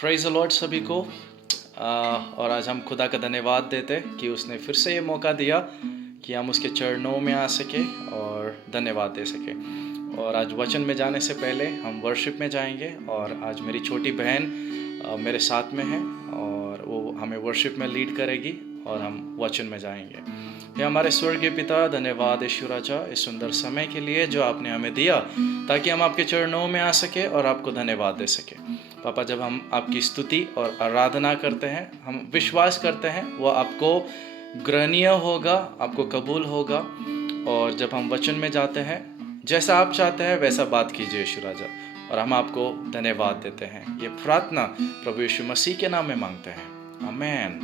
Praise the Lord सभी को। और आज हम खुदा का धन्यवाद देते कि उसने फिर से ये मौका दिया कि हम उसके चरणों में आ सके और धन्यवाद दे सके। और आज वचन में जाने से पहले हम वर्शिप में जाएंगे और आज मेरी छोटी बहन मेरे साथ में है और वो हमें वर्शिप में लीड करेगी और हम वचन में जाएंगे। हे हमारे स्वर्गीय पिता, धन्यवाद यीशु राजा इस सुंदर समय के लिए जो आपने हमें दिया ताकि हम आपके चरणों में आ सके और आपको धन्यवाद दे सके। पापा, जब हम आपकी स्तुति और आराधना करते हैं, हम विश्वास करते हैं वो आपको ग्रहणीय होगा, आपको कबूल होगा। और जब हम वचन में जाते हैं, जैसा आप चाहते हैं वैसा बात कीजिए यीशु राजा, और हम आपको धन्यवाद देते हैं। ये प्रार्थना प्रभु यीशु मसीह के नाम में मांगते हैं, आमेन।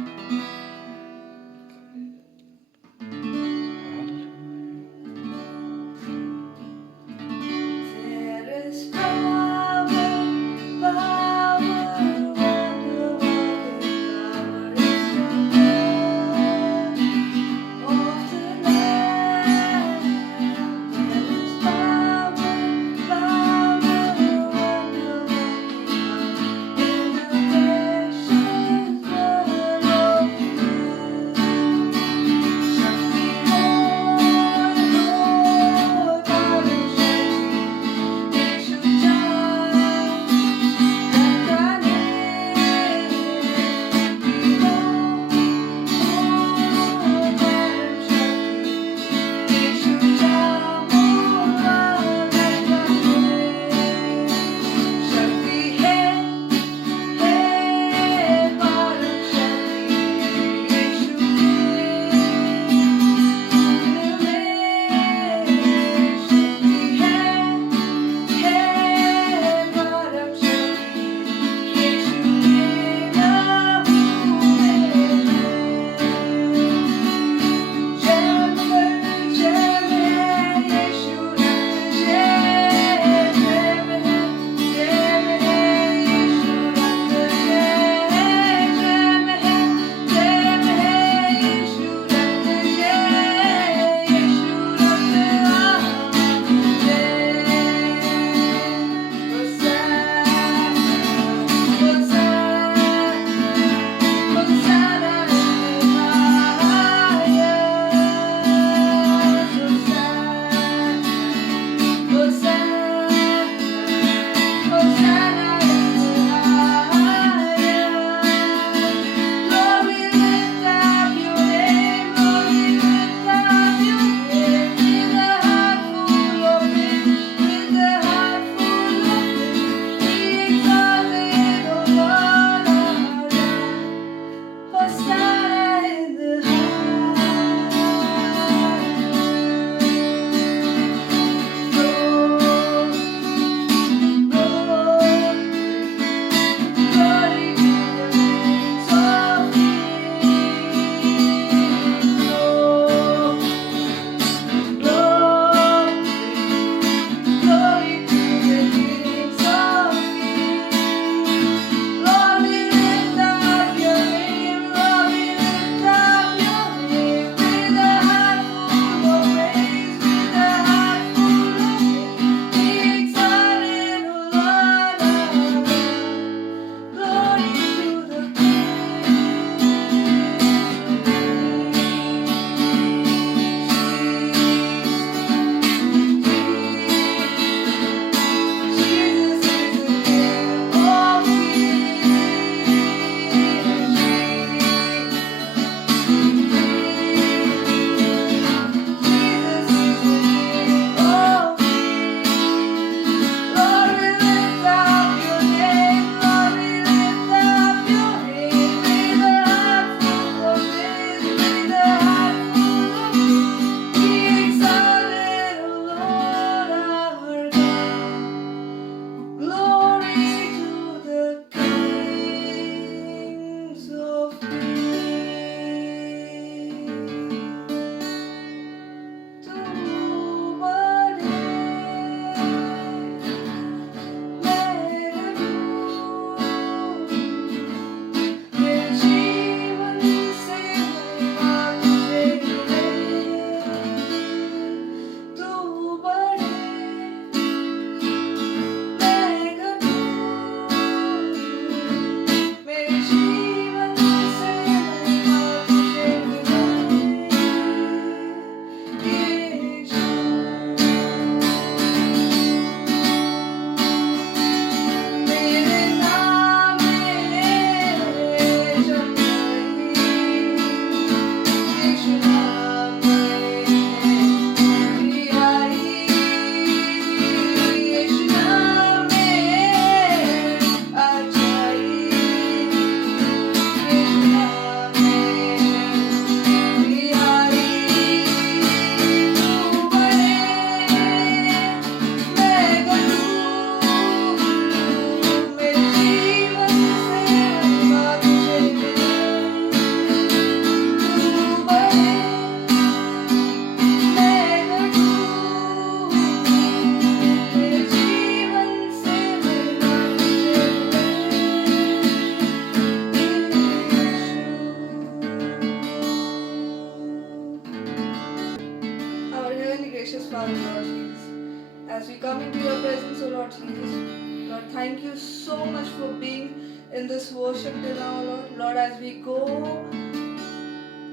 Lord Jesus. Lord, thank you so much for being in this worship till now, Lord. Lord, as we go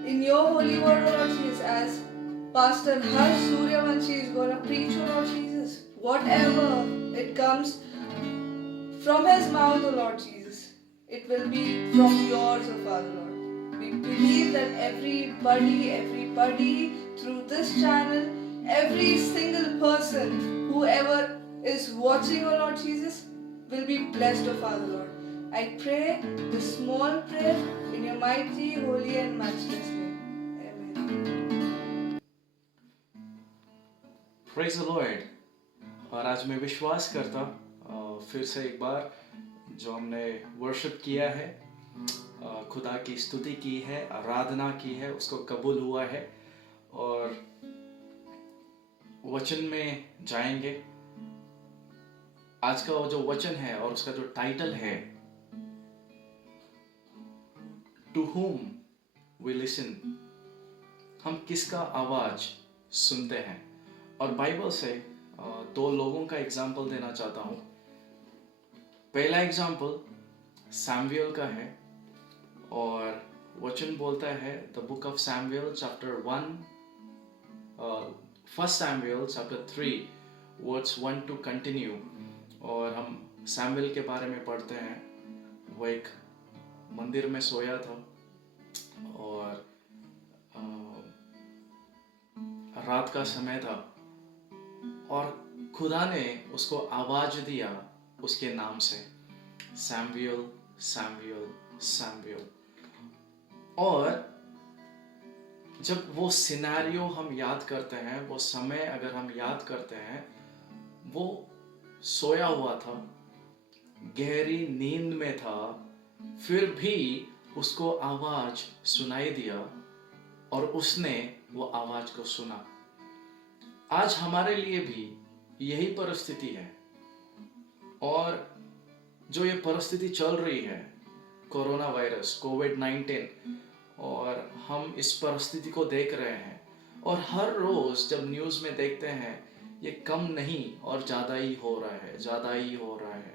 in your holy word, Lord Jesus, as Pastor Harsh Suryavanshi is going to preach, Lord Jesus, whatever it comes from his mouth, Lord Jesus, it will be from yours, Father, Lord. We believe that everybody through this channel, every single person, whoever is watching, oh Lord Jesus, will be blessed, oh Father, Lord. I pray this small prayer in your mighty, holy and matchless name. Amen. Praise the Lord. और आज मैं विश्वास करता फिर से एक बार जो हमने वर्शिप किया है, खुदा की स्तुति की है, आराधना की है, उसको कबूल हुआ है। और वचन में जाएंगे। आज का वो जो वचन है और उसका जो टाइटल है, टू whom we listen, हम किसका आवाज सुनते हैं। और बाइबल से दो लोगों का एग्जाम्पल देना चाहता हूं। पहला एग्जाम्पल सैमुएल का है और वचन बोलता है the book of Samuel chapter 1, first Samuel chapter 3 words 1 to continue. और हम सैमुएल के बारे में पढ़ते हैं। वो एक मंदिर में सोया था और रात का समय था और खुदा ने उसको आवाज दिया उसके नाम से, सैमुएल सैमुएल सैमुएल। और जब वो सिनेरियो हम याद करते हैं, वो समय अगर हम याद करते हैं, वो सोया हुआ था, गहरी नींद में था, फिर भी उसको आवाज सुनाई दिया और उसने वो आवाज को सुना। आज हमारे लिए भी यही परिस्थिति है। और जो ये परिस्थिति चल रही है, कोरोना वायरस कोविड-19, और हम इस परिस्थिति को देख रहे हैं और हर रोज जब न्यूज में देखते हैं ये कम नहीं और ज्यादा ही हो रहा है, ज्यादा ही हो रहा है।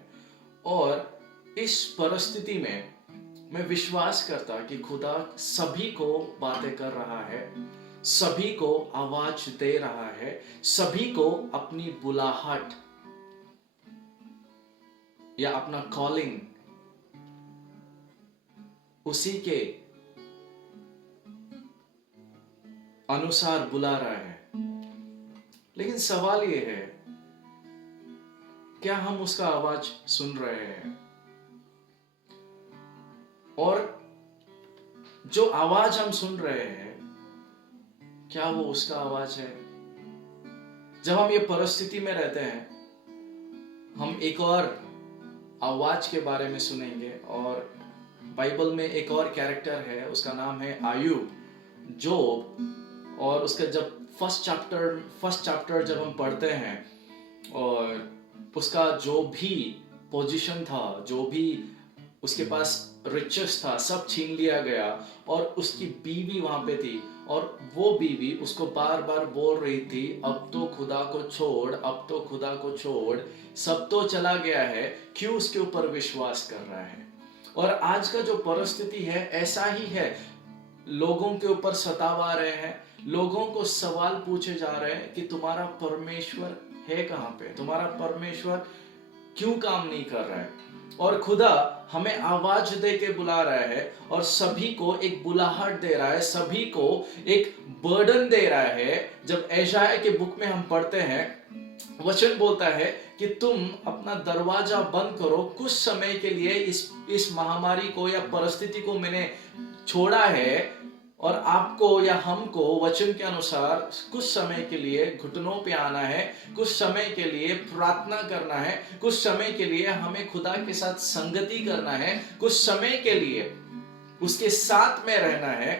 और इस परिस्थिति में मैं विश्वास करता कि खुदा सभी को बातें कर रहा है, सभी को आवाज दे रहा है, सभी को अपनी बुलाहट या अपना कॉलिंग उसी के अनुसार बुला रहा है। लेकिन सवाल ये है, क्या हम उसका आवाज सुन रहे हैं? और जो आवाज हम सुन रहे हैं, क्या वो उसका आवाज है? जब हम ये परिस्थिति में रहते हैं, हम एक और आवाज के बारे में सुनेंगे। और बाइबल में एक और कैरेक्टर है, उसका नाम है आयूब, जोब। और उसका जब फर्स्ट चैप्टर जब हम पढ़ते हैं और उसका जो भी पोजीशन था, जो भी उसके पास रिचेस था, सब छीन लिया गया और उसकी बीवी वहां पे थी। और वो बीवी उसको बार बार बोल रही थी, अब तो खुदा को छोड़, अब तो खुदा को छोड़, सब तो चला गया है, क्यों उसके ऊपर विश्वास कर रहा है? और आज का जो परिस्थिति है ऐसा ही है। लोगों के ऊपर सताव आ रहे हैं, लोगों को सवाल पूछे जा रहे हैं कि तुम्हारा परमेश्वर है कहां पे, तुम्हारा परमेश्वर क्यों काम नहीं कर रहा है? और खुदा हमें आवाज दे के बुला रहा है और सभी को एक बुलाहट दे रहा है, सभी को एक बर्डन दे रहा है। जब यशायाह के बुक में हम पढ़ते हैं, वचन बोलता है कि तुम अपना दरवाजा बंद करो, कुछ समय के लिए इस महामारी को या परिस्थिति को मैंने छोड़ा है और आपको या हमको वचन के अनुसार कुछ समय के लिए घुटनों पे आना है, कुछ समय के लिए प्रार्थना करना है, कुछ समय के लिए हमें खुदा के साथ संगति करना है, कुछ समय के लिए उसके साथ में रहना है।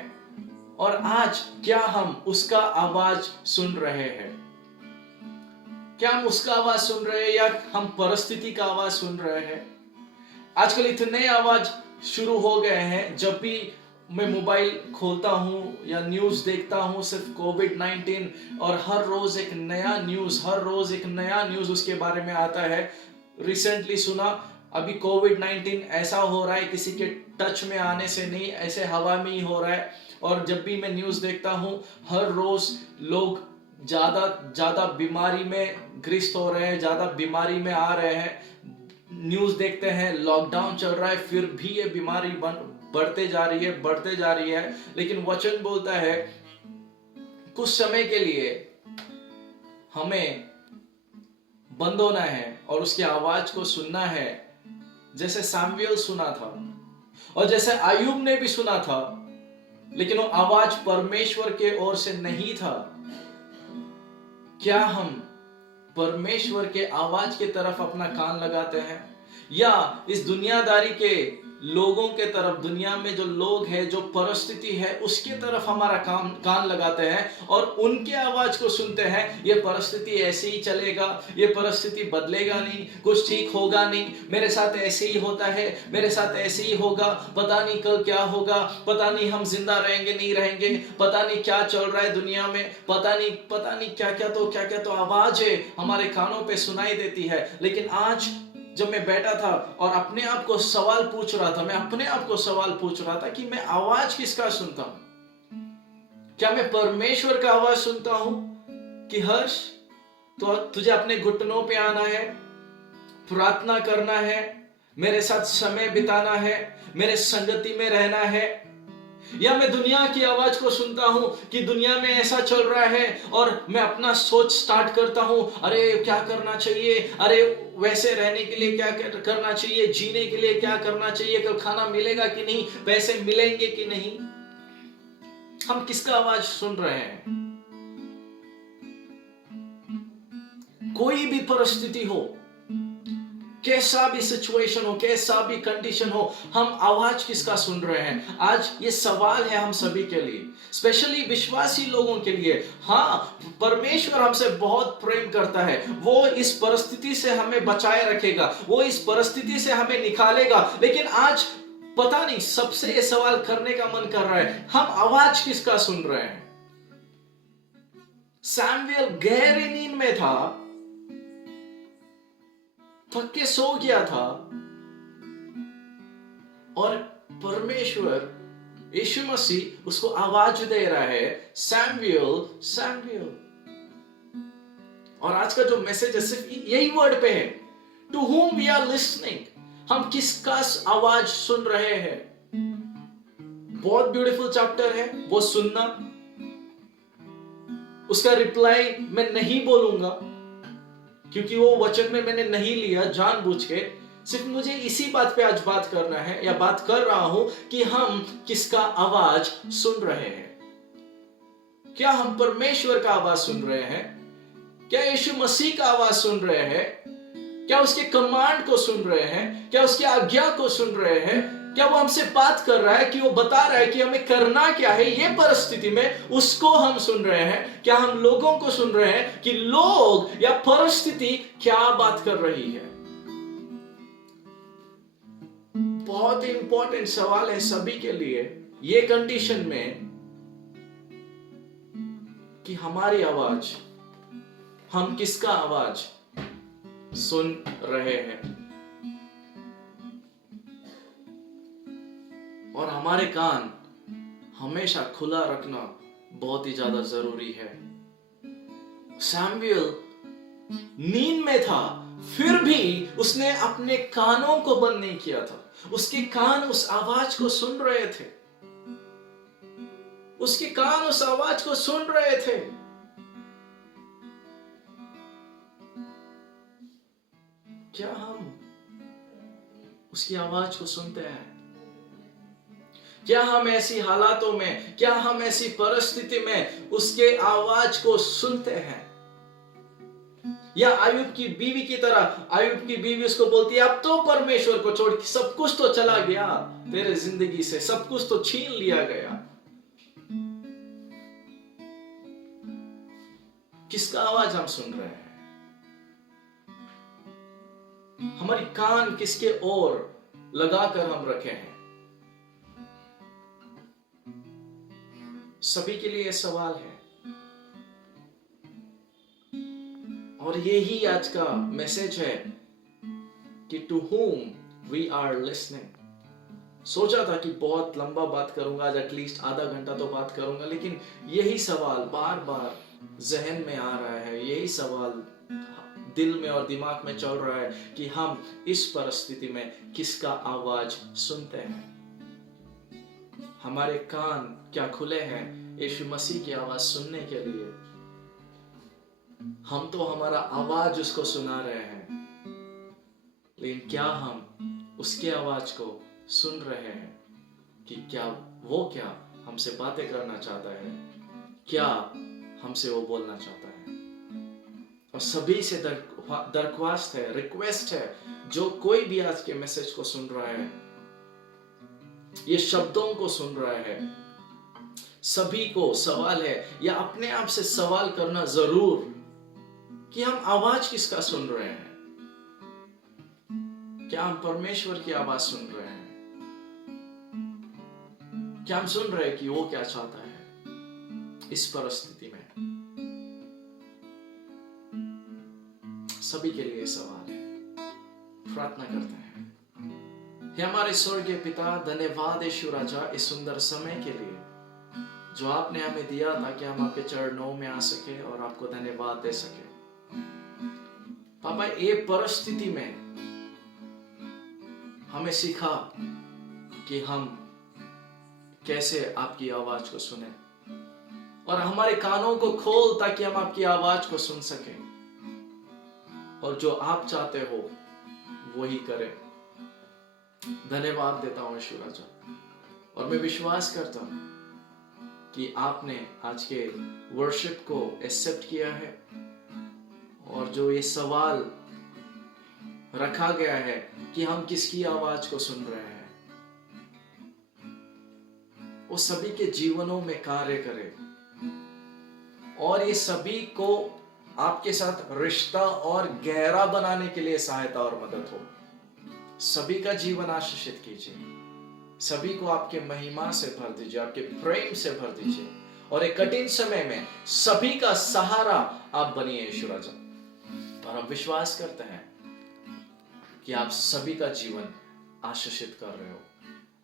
और आज क्या हम उसका आवाज सुन रहे हैं? क्या हम उसका आवाज सुन रहे हैं या हम परिस्थिति का आवाज सुन रहे हैं? आजकल इतने आवाज शुरू हो गए हैं, जब भी मैं मोबाइल खोलता हूं या न्यूज देखता हूं, सिर्फ कोविड-19 और हर रोज एक नया न्यूज उसके बारे में आता है। रिसेंटली सुना, अभी कोविड-19 ऐसा हो रहा है, किसी के टच में आने से नहीं, ऐसे हवा में ही हो रहा है। और जब भी मैं न्यूज़ देखता हूँ, हर रोज लोग ज़्यादा बीमारी में ग्रस्त हो रहे हैं, ज़्यादा बीमारी में आ रहे हैं। न्यूज़ देखते हैं, लॉकडाउन चल रहा है, फिर भी ये बीमारी बढ़ते जा रही है। लेकिन वचन बोलता है कुछ समय के लिए हमें बंद होना है और उसकी आवाज को सुनना है, जैसे सैमुएल सुना था और जैसे अय्यूब ने भी सुना था, लेकिन वो आवाज परमेश्वर के ओर से नहीं था। क्या हम परमेश्वर के आवाज की तरफ अपना कान लगाते हैं, या इस दुनियादारी के लोगों के तरफ, दुनिया में जो लोग हैं, जो परिस्थिति है, उसकी तरफ हमारा कान लगाते हैं और उनके आवाज को सुनते हैं? ये परिस्थिति ऐसे ही चलेगा, ये परिस्थिति बदलेगा नहीं, कुछ ठीक होगा नहीं, मेरे साथ ऐसे ही होता है, मेरे साथ ऐसे ही होगा, पता नहीं कल क्या होगा, पता नहीं हम जिंदा रहेंगे नहीं रहेंगे, पता नहीं क्या चल रहा है दुनिया में, पता नहीं क्या क्या तो आवाजें हमारे कानों पे सुनाई देती है। लेकिन आज जब मैं बैठा था और अपने आप को सवाल पूछ रहा था कि मैं आवाज किसका सुनता हूं? क्या मैं परमेश्वर का आवाज सुनता हूं कि हर्ष, तो तुझे अपने घुटनों पे आना है, प्रार्थना करना है, मेरे साथ समय बिताना है, मेरे संगति में रहना है? या मैं दुनिया की आवाज को सुनता हूं कि दुनिया में ऐसा चल रहा है और मैं अपना सोच स्टार्ट करता हूं, अरे क्या करना चाहिए, अरे वैसे रहने के लिए क्या करना चाहिए, जीने के लिए क्या करना चाहिए, कल खाना मिलेगा कि नहीं, पैसे मिलेंगे कि नहीं? हम किसका आवाज सुन रहे हैं? कोई भी परिस्थिति हो, कैसा भी सिचुएशन हो, कैसा भी कंडीशन हो, हम आवाज किसका सुन रहे हैं? आज ये सवाल है हम सभी के लिए, स्पेशली विश्वासी लोगों के लिए। हाँ, परमेश्वर हमसे बहुत प्रेम करता है, वो इस परिस्थिति से हमें बचाए रखेगा, वो इस परिस्थिति से हमें निकालेगा। लेकिन आज पता नहीं, सबसे ये सवाल करने का मन कर रहा है, हम आवाज किसका सुन रहे हैं? सैमुएल गहरी नींद में था, थक के सो गया था और परमेश्वर यीशु मसीह उसको आवाज दे रहा है, सैमुएल सैमुएल। और आज का जो मैसेज है सिर्फ यही वर्ड पे है, to whom we are listening। हम किसका आवाज सुन रहे हैं? बहुत ब्यूटीफुल चैप्टर है, वो सुनना। उसका रिप्लाई मैं नहीं बोलूंगा क्योंकि वो वचन में मैंने नहीं लिया जानबूझ के। सिर्फ मुझे इसी बात पे आज बात करना है, या बात कर रहा हूं कि हम किसका आवाज सुन रहे हैं। क्या हम परमेश्वर का आवाज सुन रहे हैं? क्या यीशु मसीह का आवाज सुन रहे हैं? क्या उसके कमांड को सुन रहे हैं? क्या उसकी आज्ञा को सुन रहे हैं? क्या वो हमसे बात कर रहा है कि वो बता रहा है कि हमें करना क्या है ये परिस्थिति में, उसको हम सुन रहे हैं? क्या हम लोगों को सुन रहे हैं कि लोग या परिस्थिति क्या बात कर रही है? बहुत ही इंपॉर्टेंट सवाल है सभी के लिए ये कंडीशन में, कि हमारी आवाज, हम किसका आवाज सुन रहे हैं। और हमारे कान हमेशा खुला रखना बहुत ही ज्यादा जरूरी है। सैमुएल नींद में था, फिर भी उसने अपने कानों को बंद नहीं किया था। उसके कान उस आवाज को सुन रहे थे, उसके कान उस आवाज को सुन रहे थे। क्या हम उसकी आवाज को सुनते हैं? क्या हम ऐसी हालातों में, क्या हम ऐसी परिस्थिति में उसके आवाज को सुनते हैं? या अय्यूब की बीवी की तरह, अय्यूब की बीवी उसको बोलती है, अब तो परमेश्वर को छोड़, सब कुछ तो चला गया तेरे जिंदगी से, सब कुछ तो छीन लिया गया। किसका आवाज हम सुन रहे हैं? हमारी कान किसके ओर लगाकर हम रखे हैं? सभी के लिए सवाल है, और यही आज का मैसेज है कि to whom we are listening। सोचा था कि बहुत लंबा बात करूंगा आज, एटलीस्ट आधा घंटा तो बात करूंगा, लेकिन यही सवाल बार बार जहन में आ रहा है, यही सवाल दिल में और दिमाग में चल रहा है कि हम इस परिस्थिति में किसका आवाज सुनते हैं। हमारे कान क्या खुले हैं यीशु मसीह की आवाज सुनने के लिए? हम तो हमारा आवाज उसको सुना रहे हैं, लेकिन क्या हम उसके आवाज को सुन रहे हैं कि क्या हमसे बातें करना चाहता है, क्या हमसे वो बोलना चाहता है? और सभी से दरख्वास्त है, रिक्वेस्ट है, जो कोई भी आज के मैसेज को सुन रहा है, ये शब्दों को सुन रहा है, सभी को सवाल है, या अपने आप से सवाल करना जरूर कि हम आवाज किसका सुन रहे हैं? क्या हम परमेश्वर की आवाज सुन रहे हैं? क्या हम सुन रहे हैं कि वो क्या चाहता है इस परिस्थिति में? सभी के लिए सवाल है। प्रार्थना करते हैं। हे हमारे स्वर्गीय पिता, धन्यवाद यीशु राजा इस सुंदर समय के लिए जो आपने हमें दिया ताकि हम आपके चरणों में आ सके और आपको धन्यवाद दे सके। पापा, ये परिस्थिति में हमें सिखा कि हम कैसे आपकी आवाज को सुने, और हमारे कानों को खोल ताकि हम आपकी आवाज को सुन सकें, और जो आप चाहते हो वही करें। धन्यवाद देता हूं यीशु राजा, और मैं विश्वास करता हूं कि आपने आज के वर्शिप को एक्सेप्ट किया है, और जो ये सवाल रखा गया है कि हम किसकी आवाज को सुन रहे हैं, वो सभी के जीवनों में कार्य करे, और ये सभी को आपके साथ रिश्ता और गहरा बनाने के लिए सहायता और मदद हो। सभी का जीवन आशीषित कीजिए, सभी को आपके महिमा से भर दीजिए, आपके प्रेम से भर दीजिए, और एक कठिन समय में सभी का सहारा आप बनिए यीशु राजा। और हम विश्वास करते हैं कि आप सभी का जीवन आशीषित कर रहे हो।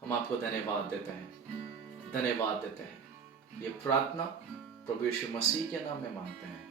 हम आपको धन्यवाद देते हैं, धन्यवाद देते हैं। ये प्रार्थना प्रभु यीशु मसीह के नाम में मांगते हैं,